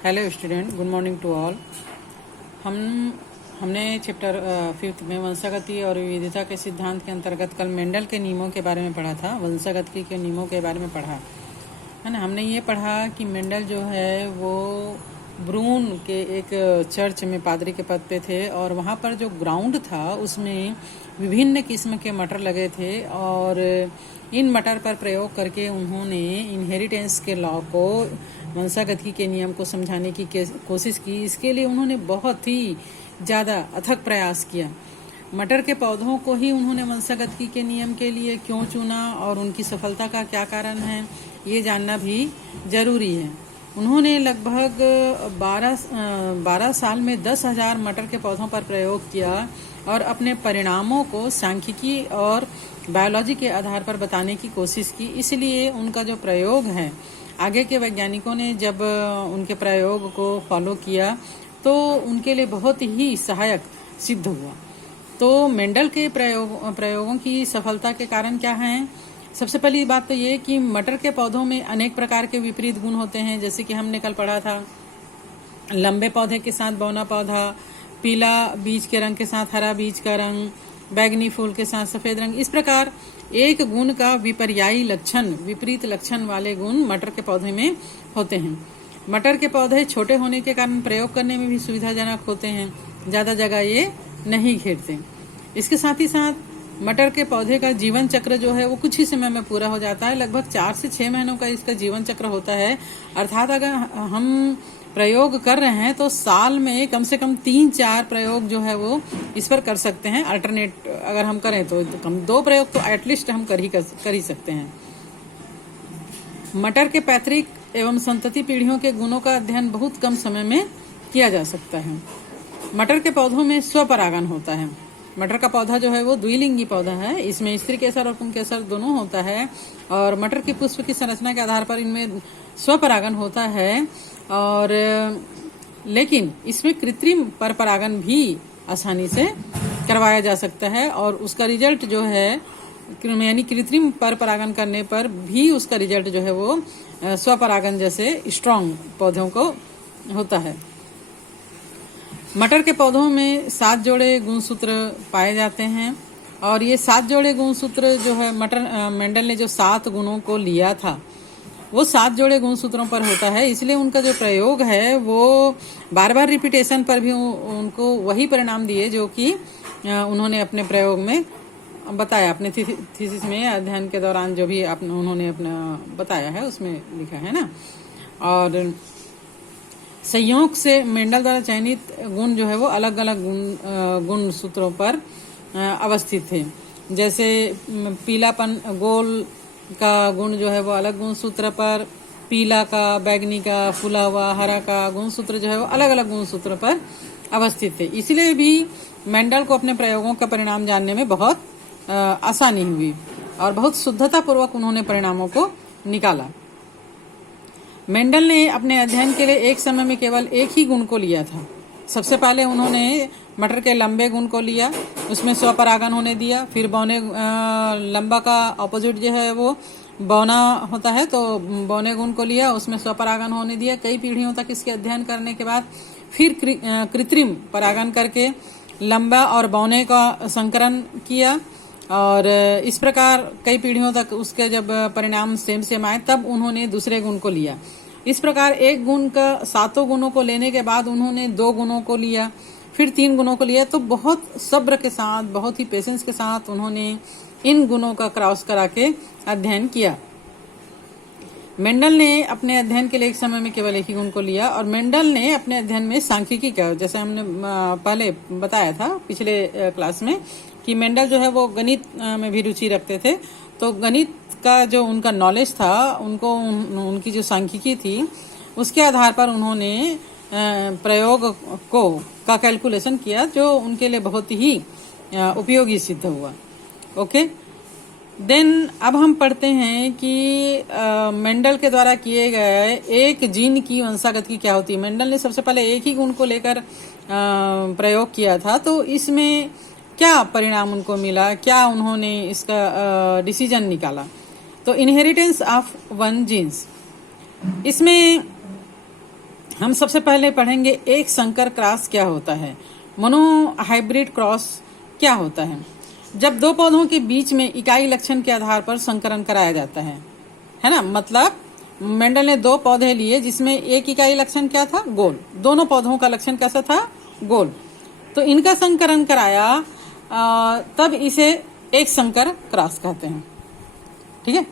Hello student, good morning to all. हमने chapter 5 में वंशागति और विविधता के सिद्धांत के अंतर्गत कल मेंडल के नियमों के बारे में पढ़ा था। वंशागति के नियमों के बारे में पढ़ा है ना। हमने ये पढ़ा कि मेंडल जो है वो ब्रून के एक चर्च में पादरी के पद पे थे और वहाँ पर जो ग्राउंड था उसमें विभिन्न किस्म के मटर लगे थे और इन मटर पर प्रयोग करके उन्होंने इनहेरिटेंस के लॉ को, वंशागति के नियम को समझाने की कोशिश की। इसके लिए उन्होंने बहुत ही ज़्यादा अथक प्रयास किया। मटर के पौधों को ही उन्होंने वंशागति के नियम के लिए क्यों चुना और उनकी सफलता का क्या कारण है, ये जानना भी ज़रूरी है। उन्होंने लगभग 12 साल में 10,000 मटर के पौधों पर प्रयोग किया और अपने परिणामों को सांख्यिकी और बायोलॉजी के आधार पर बताने की कोशिश की। इसलिए उनका जो प्रयोग है, आगे के वैज्ञानिकों ने जब उनके प्रयोग को फॉलो किया तो उनके लिए बहुत ही सहायक सिद्ध हुआ। तो मेंडल के प्रयोगों की सफलता के कारण क्या हैं? सबसे पहली बात तो ये कि मटर के पौधों में अनेक प्रकार के विपरीत गुण होते हैं, जैसे कि हमने कल पढ़ा था। लंबे पौधे के साथ बौना पौधा, पीला बीज के रंग के साथ हरा बीज का रंग, बैगनी फूल के साथ सफेद रंग। इस प्रकार एक गुण का विपर्यायी लक्षण, विपरीत लक्षण वाले गुण मटर के पौधे में होते हैं। मटर के पौधे छोटे होने के कारण प्रयोग करने में भी सुविधाजनक होते हैं, ज़्यादा जगह ये नहीं घेरते। इसके साथ ही साथ मटर के पौधे का जीवन चक्र जो है वो कुछ ही समय में पूरा हो जाता है। लगभग 4 से 6 महीनों का इसका जीवन चक्र होता है। अर्थात अगर हम प्रयोग कर रहे हैं तो साल में कम से कम 3-4 प्रयोग जो है वो इस पर कर सकते हैं। अल्टरनेट अगर हम करें तो कम 2 प्रयोग तो एटलीस्ट हम कर ही सकते हैं। मटर के पैतृक एवं संतति पीढ़ियों के गुणों का अध्ययन बहुत कम समय में किया जा सकता है। मटर के पौधों में स्वपरागन होता है। मटर का पौधा जो है वो द्विलिंगी पौधा है। इसमें स्त्री केसर और पुंकेसर दोनों होता है और मटर के पुष्प की संरचना के आधार पर इनमें स्वपरागन होता है। और लेकिन इसमें कृत्रिम परपरागन भी आसानी से करवाया जा सकता है और उसका रिजल्ट जो है, यानी कृत्रिम परपरागन करने पर भी उसका रिजल्ट जो है वो स्वपरागन जैसे स्ट्रॉन्ग पौधों को होता है। मटर के पौधों में 7 जोड़े गुणसूत्र पाए जाते हैं और ये 7 जोड़े गुणसूत्र जो है मेंडल ने जो 7 गुणों को लिया था वो 7 जोड़े गुणसूत्रों पर होता है। इसलिए उनका जो प्रयोग है वो बार बार रिपीटेशन पर भी उनको वही परिणाम दिए जो कि उन्होंने अपने प्रयोग में बताया, अपने थीसिस में अध्ययन के दौरान जो भी उन्होंने अपना बताया है उसमें लिखा है ना। और संयोग से मेंडल द्वारा चयनित गुण जो है वो अलग अलग गुण सूत्रों पर अवस्थित थे। जैसे पीलापन, गोल का गुण जो है वो अलग गुण सूत्र पर, पीला का, बैगनी का, फूला हुआ, हरा का गुण सूत्र जो है वो अलग अलग गुण सूत्र पर अवस्थित थे। इसलिए भी मेंडल को अपने प्रयोगों का परिणाम जानने में बहुत आसानी हुई और बहुत शुद्धता पूर्वक उन्होंने परिणामों को निकाला। मेंडल ने अपने अध्ययन के लिए एक समय में केवल एक ही गुण को लिया था। सबसे पहले उन्होंने मटर के लंबे गुण को लिया, उसमें स्वपरागन होने दिया। फिर बौने, लंबा का ऑपोजिट जो है वो बौना होता है, तो बौने गुण को लिया, उसमें स्वपरागन होने दिया। कई पीढ़ियों तक इसके अध्ययन करने के बाद फिर कृत्रिम परागन करके लंबा और बौने का संकरण किया और इस प्रकार कई पीढ़ियों तक उसके जब परिणाम सेम आए तब उन्होंने दूसरे गुण को लिया। इस प्रकार एक गुण का 7 गुणों को लेने के बाद उन्होंने 2 गुणों को लिया, फिर 3 गुणों को लिया। तो बहुत सब्र के साथ, बहुत ही पेशेंस के साथ उन्होंने इन गुणों का क्रॉस करा के अध्ययन किया। मेंडल ने अपने अध्ययन के लिए एक समय में केवल एक ही गुण को लिया और मेंडल ने अपने अध्ययन में सांख्यिकी का, जैसे हमने पहले बताया था पिछले क्लास में कि मेंडल जो है वो गणित में भी रुचि रखते थे। तो गणित का जो उनका नॉलेज था, उनकी जो सांख्यिकी थी, उसके आधार पर उन्होंने प्रयोग का कैलकुलेशन किया जो उनके लिए बहुत ही उपयोगी सिद्ध हुआ। ओके, देन अब हम पढ़ते हैं कि मेंडल के द्वारा किए गए एक जीन की वंशागति क्या होती है। मेंडल ने सबसे पहले एक ही गुण को लेकर प्रयोग किया था, तो इसमें क्या परिणाम उनको मिला, क्या उन्होंने इसका डिसीजन निकाला। तो इनहेरिटेंस ऑफ वन जीन्स, इसमें हम सबसे पहले पढ़ेंगे एक संकर क्रॉस क्या होता है, मोनो हाइब्रिड क्रॉस क्या होता है। जब दो पौधों के बीच में इकाई लक्षण के आधार पर संकरण कराया जाता है ना। मतलब मेंडल ने दो पौधे लिए जिसमें एक इकाई लक्षण क्या था, गोल। दोनों पौधों का लक्षण कैसा था, गोल। तो इनका संकरण कराया, तब इसे एक संकर क्रॉस कहते हैं। ठीक है।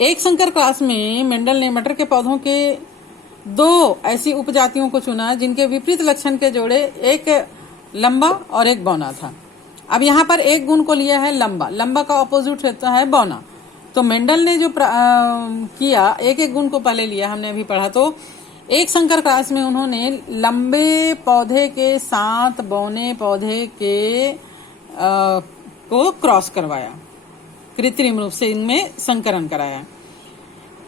एक संकर क्रॉस में मेंडल ने मटर के पौधों के दो ऐसी उपजातियों को चुना जिनके विपरीत लक्षण के जोड़े, एक लंबा और एक बौना था। अब यहाँ पर एक गुण को लिया है लंबा, लंबा का ऑपोजिट होता है बौना। तो मेंडल ने जो किया, एक एक गुण को पहले लिया, हमने अभी पढ़ा। तो एक संकर क्रॉस में उन्होंने लंबे पौधे के साथ बौने पौधे के को क्रॉस करवाया, कृत्रिम रूप से इनमें संकरण कराया।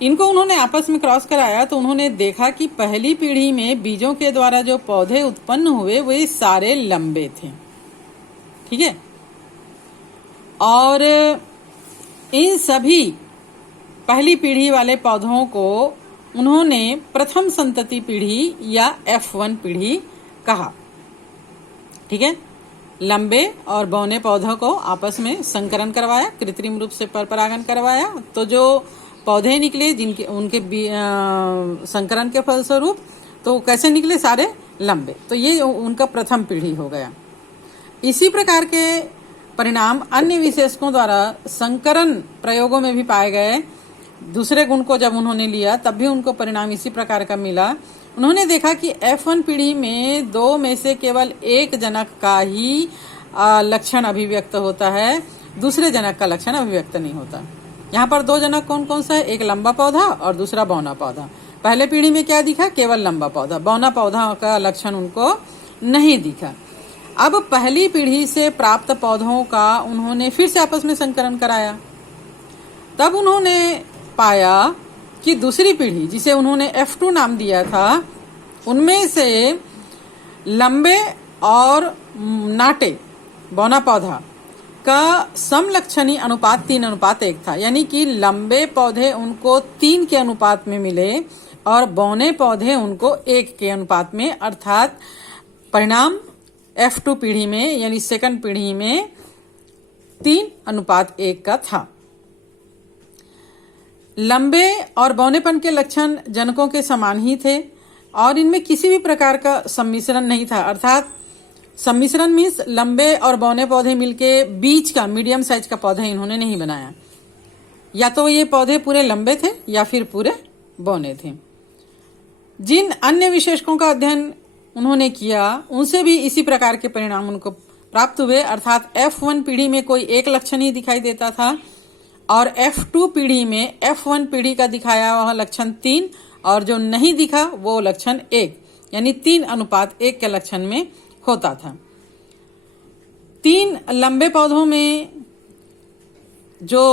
इनको उन्होंने आपस में क्रॉस कराया तो उन्होंने देखा कि पहली पीढ़ी में बीजों के द्वारा जो पौधे उत्पन्न हुए वे सारे लंबे थे। ठीक है। और इन सभी पहली पीढ़ी वाले पौधों को उन्होंने प्रथम संतति पीढ़ी या F1 पीढ़ी कहा। ठीक है। लंबे और बौने पौधों को आपस में संकरण करवाया, कृत्रिम रूप से परपरागण करवाया। तो जो पौधे निकले जिनके उनके संकरण के फलस्वरूप, तो कैसे निकले, सारे लंबे। तो ये उनका प्रथम पीढ़ी हो गया। इसी प्रकार के परिणाम अन्य विशेषकों द्वारा संकरण प्रयोगों में भी पाए गए। दूसरे गुण को जब उन्होंने लिया तब भी उनको परिणाम इसी प्रकार का मिला। उन्होंने देखा कि F1 पीढ़ी में दो में से केवल एक जनक का ही लक्षण अभिव्यक्त होता है, दूसरे जनक का लक्षण अभिव्यक्त नहीं होता। यहाँ पर दो जनक कौन कौन सा है, एक लंबा पौधा और दूसरा बौना पौधा। पहले पीढ़ी में क्या दिखा, केवल लंबा पौधा, बौना पौधा का लक्षण उनको नहीं दिखा। अब पहली पीढ़ी से प्राप्त पौधों का उन्होंने फिर से आपस में संकरण कराया। तब उन्होंने पाया कि दूसरी पीढ़ी, जिसे उन्होंने F2 नाम दिया था, उनमें से लंबे और नाटे बौना पौधा का समलक्षणी अनुपात 3:1 था। यानी कि लंबे पौधे उनको 3 के अनुपात में मिले और बौने पौधे उनको 1 के अनुपात में, अर्थात परिणाम F2 पीढ़ी में यानी सेकंड पीढ़ी में 3:1 का था। लंबे और बौनेपन के लक्षण जनकों के समान ही थे और इनमें किसी भी प्रकार का सम्मिश्रण नहीं था। अर्थात सम्मिश्रण मीन्स लंबे और बौने पौधे मिलके बीच का मीडियम साइज का पौधा इन्होंने नहीं बनाया। या तो ये पौधे पूरे लंबे थे या फिर पूरे बौने थे। जिन अन्य विशेषकों का अध्ययन उन्होंने किया उनसे भी इसी प्रकार के परिणाम उनको प्राप्त हुए। अर्थात F1 पीढ़ी में कोई एक लक्षण ही दिखाई देता था और F2 पीढ़ी में F1 पीढ़ी का दिखाया वह लक्षण 3 और जो नहीं दिखा वो लक्षण 1, यानी 3:1 के लक्षण में होता था। 3 लंबे पौधों में जो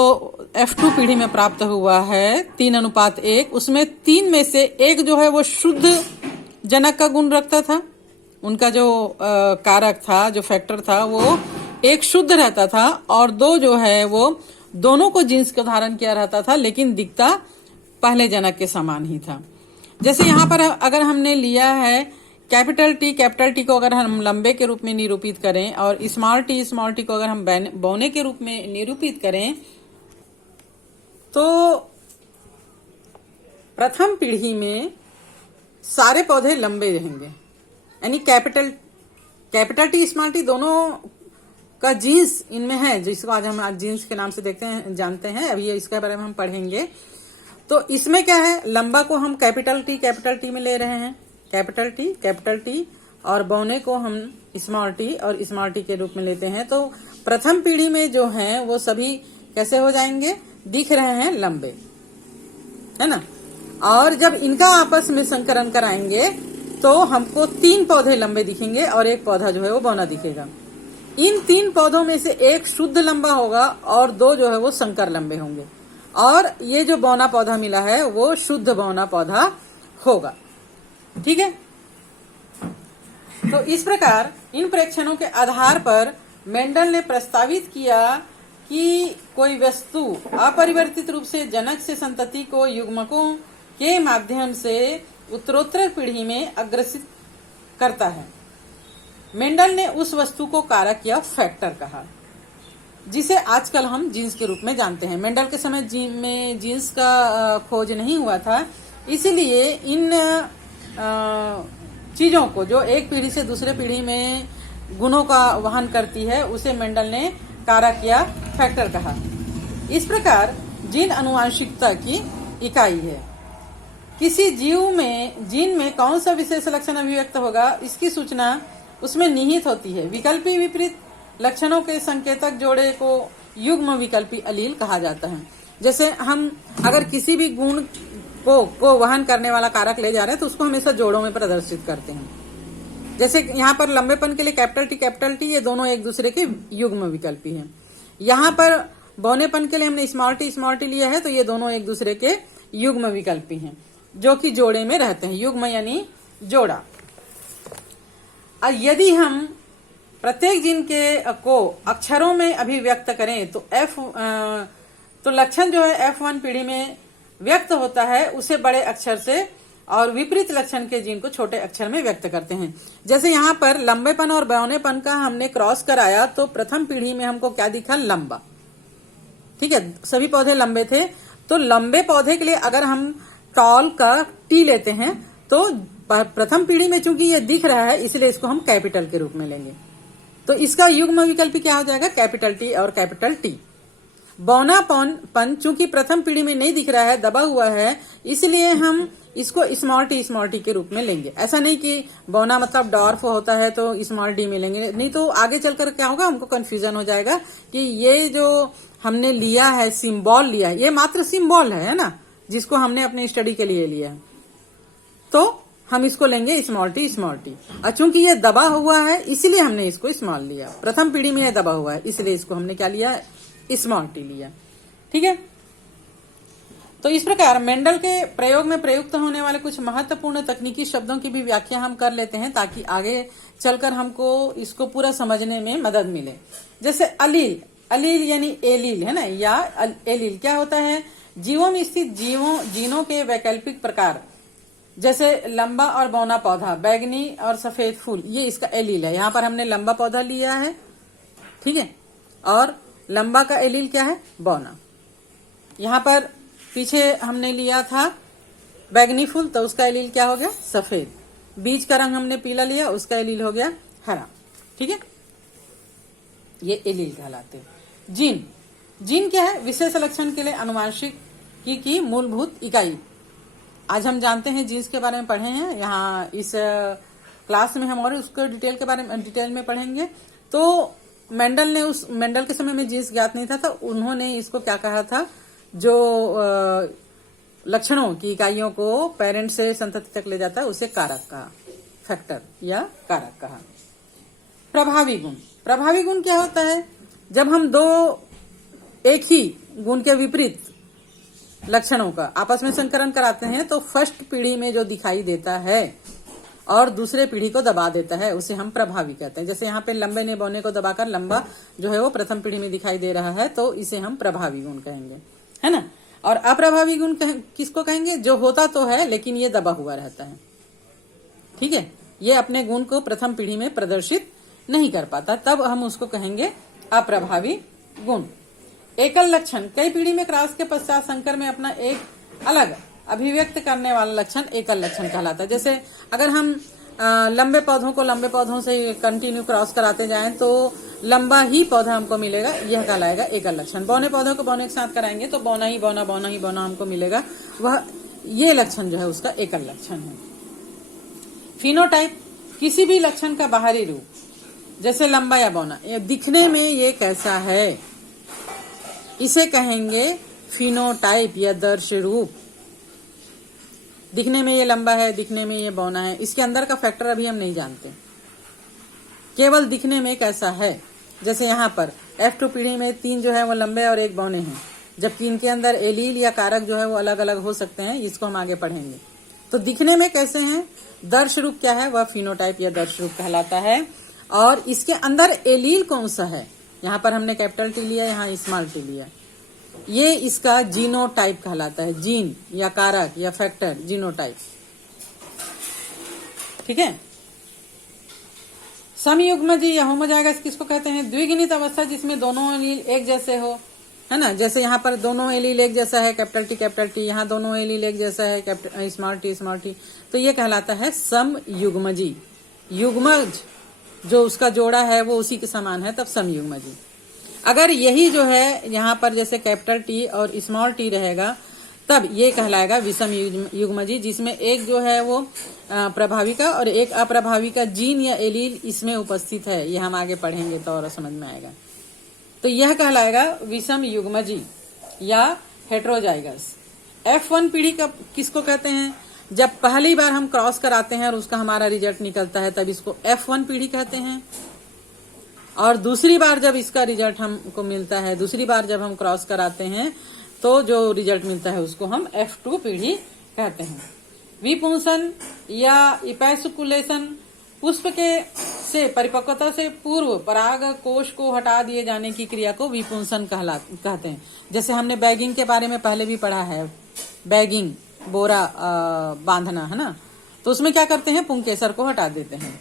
F2 पीढ़ी में प्राप्त हुआ है 3:1, उसमें 3 में से एक जो है वो शुद्ध जनक का गुण रखता था। उनका जो कारक था, जो फैक्टर था, वो एक शुद्ध रहता था और 2 जो है वो दोनों को जीन्स का धारण किया रहता था, लेकिन दिखता पहले जनक के समान ही था। जैसे यहाँ पर अगर हमने लिया है कैपिटल टी को अगर हम लंबे के रूप में निरूपित करें और स्मॉल टी को अगर हम बौने के रूप में निरूपित करें, तो प्रथम पीढ़ी में सारे पौधे लंबे रहेंगे। यानी कैपिटल टी स्मॉल टी दोनों का जीन्स इनमें है, जिसको आज हम जीन्स के नाम से देखते हैं, जानते हैं। अभी इसके बारे में हम पढ़ेंगे। तो इसमें क्या है, लंबा को हम कैपिटल टी में ले रहे हैं, कैपिटल टी और बौने को हम स्मॉल टी और स्मॉल टी के रूप में लेते हैं। तो प्रथम पीढ़ी में जो हैं वो सभी कैसे हो जाएंगे, दिख रहे हैं लंबे, है ना। और जब इनका आपस में संकरण कराएंगे तो हमको 3 पौधे लंबे दिखेंगे और एक पौधा जो है वो बौना दिखेगा। इन 3 पौधों में से एक शुद्ध लंबा होगा और 2 जो है वो संकर लंबे होंगे और ये जो बौना पौधा मिला है वो शुद्ध बौना पौधा होगा। ठीक है। तो इस प्रकार इन प्रेक्षणों के आधार पर मेंडल ने प्रस्तावित किया कि कोई वस्तु अपरिवर्तित रूप से जनक से संतति को युग्मकों के माध्यम से उत्तरोत्तर पीढ़ी में अग्रसित करता है। मेंडल ने उस वस्तु को कारक या फैक्टर कहा जिसे आजकल हम जीन्स के रूप में जानते हैं। मेंडल के समय में जीन्स का खोज नहीं हुआ था, इसलिए इन चीजों को जो एक पीढ़ी से दूसरे पीढ़ी में गुणों का वहन करती है उसे मेंडल ने कारक या फैक्टर कहा। इस प्रकार जीन आनुवंशिकता की इकाई है। किसी जीन में कौन सा विशेष लक्षण अभिव्यक्त होगा इसकी सूचना उसमें निहित होती है। विकल्पी विपरीत लक्षणों के संकेतक जोड़े को युग्म विकल्पी अलील कहा जाता है। जैसे हम अगर किसी भी गुण को वहन करने वाला कारक ले जा रहे हैं तो उसको हमेशा जोड़ों में प्रदर्शित करते हैं। जैसे यहाँ पर लंबेपन के लिए कैपिटल टी ये दोनों एक दूसरे के युग्म विकल्पी हैं। यहाँ पर बौनेपन के लिए हमने स्मॉल टी लिया है तो ये दोनों एक दूसरे के युग्म विकल्पी हैं जो कि जोड़े में रहते हैं। युग्म यानी जोड़ा। और यदि हम प्रत्येक जीन के को अक्षरों में अभिव्यक्त करें तो लक्षण जो है F1 पीढ़ी में व्यक्त होता है उसे बड़े अक्षर से और विपरीत लक्षण के जीन को छोटे अक्षर में व्यक्त करते हैं। जैसे यहाँ पर लंबेपन और बौनेपन का हमने क्रॉस कराया तो प्रथम पीढ़ी में हमको क्या दिखा? लंबा। ठीक है, सभी पौधे लंबे थे तो लंबे पौधे के लिए अगर हम टॉल का टी लेते हैं तो प्रथम पीढ़ी में चूंकि ये दिख रहा है इसलिए इसको हम कैपिटल के रूप में लेंगे। तो इसका युग्म विकल्प क्या हो जाएगा? कैपिटल टी और कैपिटल टी। बौनापन चूंकि प्रथम पीढ़ी में नहीं दिख रहा है, दबा हुआ है, इसलिए हम इसको स्मॉल टी के रूप में लेंगे। ऐसा नहीं कि बौना मतलब डॉर्फ होता है तो स्मॉल डी में लेंगे, नहीं तो आगे चलकर क्या होगा हमको कंफ्यूजन हो जाएगा कि ये जो हमने लिया है सिंबल लिया है ये मात्र सिंबल है ना, जिसको हमने अपने स्टडी के लिए लिया है तो हम इसको लेंगे स्मॉल टी। और चूंकि ये दबा हुआ है इसलिए हमने इसको स्मॉल लिया। प्रथम पीढ़ी में ये दबा हुआ है इसलिए इसको हमने क्या लिया? स्मॉल टी लिया। ठीक है, तो इस प्रकार मेंडल के प्रयोग में प्रयुक्त होने वाले कुछ महत्वपूर्ण तकनीकी शब्दों की भी व्याख्या हम कर लेते हैं ताकि आगे चलकर हमको इसको पूरा समझने में मदद मिले। जैसे अलील यानी एलील है ना, या एलील क्या होता है? जीवों में स्थित जीनों के वैकल्पिक प्रकार, जैसे लंबा और बौना पौधा, बैगनी और सफेद फूल, ये इसका एलील है। यहाँ पर हमने लंबा पौधा लिया है, ठीक है, और लंबा का एलील क्या है? बौना। यहाँ पर पीछे हमने लिया था बैगनी फूल तो उसका एलील क्या हो गया? सफेद। बीज का रंग हमने पीला लिया, उसका एलील हो गया हरा। ठीक है, ये एलील कहलाते हैं। जीन क्या है? विशेष लक्षण के लिए आनुवंशिकी की मूलभूत इकाई। आज हम जानते हैं जीन्स के बारे में पढ़े हैं, यहाँ इस क्लास में हम और उसको डिटेल में पढ़ेंगे। तो मेंडल के समय में जीन्स ज्ञात नहीं था तो उन्होंने इसको क्या कहा था? जो लक्षणों की इकाइयों को पेरेंट से संतति तक ले जाता है उसे कारक कहा, फैक्टर या कारक कहा। प्रभावी गुण क्या होता है? जब हम दो एक ही गुण के विपरीत लक्षणों का आपस में संकरण कराते हैं तो फर्स्ट पीढ़ी में जो दिखाई देता है और दूसरे पीढ़ी को दबा देता है उसे हम प्रभावी कहते हैं। जैसे यहाँ पे लंबे ने बौने को दबाकर लंबा जो है वो प्रथम पीढ़ी में दिखाई दे रहा है तो इसे हम प्रभावी गुण कहेंगे, है ना। और अप्रभावी गुण किसको कहेंगे? जो होता तो है लेकिन ये दबा हुआ रहता है। ठीक है, ये अपने गुण को प्रथम पीढ़ी में प्रदर्शित नहीं कर पाता, तब हम उसको कहेंगे अप्रभावी गुण। एकल लक्षण, कई पीढ़ी में क्रॉस के पश्चात संकर में अपना एक अलग अभिव्यक्त करने वाला लक्षण एकल लक्षण कहलाता है। जैसे अगर हम लंबे पौधों को लंबे पौधों से कंटिन्यू क्रॉस कराते जाएं तो लंबा ही पौधा हमको मिलेगा, यह कहलाएगा एकल लक्षण। बौने पौधों को बौने के साथ कराएंगे तो बौना ही बौना हमको मिलेगा, वह ये लक्षण जो है उसका एकल लक्षण है। फिनोटाइप, किसी भी लक्षण का बाहरी रूप, जैसे लंबा या बौना, ये दिखने में ये कैसा है, इसे कहेंगे फिनोटाइप या दर्श रूप। दिखने में ये लंबा है, दिखने में ये बौना है, इसके अंदर का फैक्टर अभी हम नहीं जानते, केवल दिखने में कैसा है। जैसे यहाँ पर F2 पीढ़ी में 3 जो है वो लंबे और 1 बौने हैं, जबकि इनके अंदर एलील या कारक जो है वो अलग अलग हो सकते हैं, इसको हम आगे पढ़ेंगे। तो दिखने में कैसे हैं, दर्श रूप क्या है, वह फिनोटाइप या दर्श रूप कहलाता है। और इसके अंदर एलील कौन सा है, यहाँ पर हमने कैपिटल टी लिया, यहाँ स्मॉल टी लिया, ये इसका जीनोटाइप कहलाता है, जीन या कारक या फैक्टर, जीनोटाइप। ठीक है। समयुग्मजी या होमोजाइगस किसको कहते हैं? द्विगुणित अवस्था जिसमें दोनों एलील एक जैसे हो, है ना। जैसे यहाँ पर दोनों एलील एक जैसा है, कैपिटल टी, यहाँ दोनों एलील एक जैसा है, स्मॉल टी, तो ये कहलाता है समयुग्मजी। युग्मज जो उसका जोड़ा है वो उसी के समान है, तब समयुग्मजी। अगर यही जो है यहाँ पर जैसे कैपिटल टी और स्मॉल टी रहेगा, तब ये कहलाएगा विषम युग्मजी, जिसमें एक जो है वो प्रभावी का और एक अप्रभावी का जीन या एलील इसमें उपस्थित है। ये हम आगे पढ़ेंगे तो और समझ में आएगा। तो यह कहलाएगा विषम युग्मजी या हेटेरोजाइगस। F1 पीढ़ी का किसको कहते हैं? जब पहली बार हम क्रॉस कराते हैं और उसका हमारा रिजल्ट निकलता है, तब इसको F1 पीढ़ी कहते हैं। और दूसरी बार जब इसका रिजल्ट हमको मिलता है, दूसरी बार जब हम क्रॉस कराते हैं तो जो रिजल्ट मिलता है उसको हम F2 पीढ़ी कहते हैं। विपुंसन या इपैसुकुलेशन, पुष्प के से परिपक्वता से पूर्व पराग कोश को हटा दिए जाने की क्रिया को विपुंसन कहते हैं। जैसे हमने बैगिंग के बारे में पहले भी पढ़ा है, बैगिंग बोरा बांधना, है ना। तो उसमें क्या करते हैं? पुंकेसर को हटा देते हैं।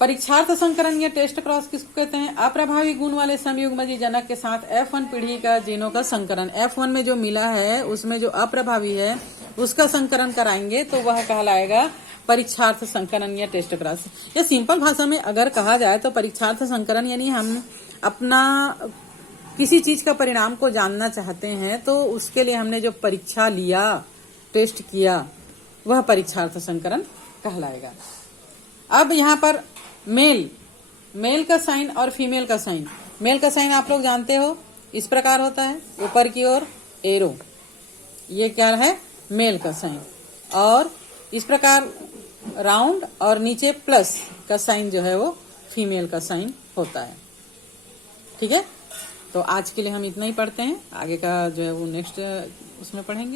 परीक्षार्थ संकरण या टेस्ट क्रॉस किसको कहते हैं? अप्रभावी गुण वाले समयुग्मजी जनक के साथ F1 पीढ़ी का जीनों का संकरण। F1 में जो मिला है उसमें जो अप्रभावी है उसका संकरण कराएंगे तो वह कहलाएगा परीक्षार्थ संकरण या टेस्ट क्रॉस। या सिंपल भाषा में अगर कहा जाए तो परीक्षार्थ संकरण यानी हम अपना किसी चीज का परिणाम को जानना चाहते हैं तो उसके लिए हमने जो परीक्षा लिया, टेस्ट किया, वह परीक्षार्थ संकरण कहलाएगा। अब यहाँ पर मेल का साइन और फीमेल का साइन। मेल का साइन आप लोग जानते हो, इस प्रकार होता है, ऊपर की ओर एरो, ये क्या है? मेल का साइन। और इस प्रकार राउंड और नीचे प्लस का साइन जो है वो फीमेल का साइन होता है। ठीक है। तो आज के लिए हम इतना ही पढ़ते हैं, आगे का जो है वो नेक्स्ट उसमें पढ़ेंगे।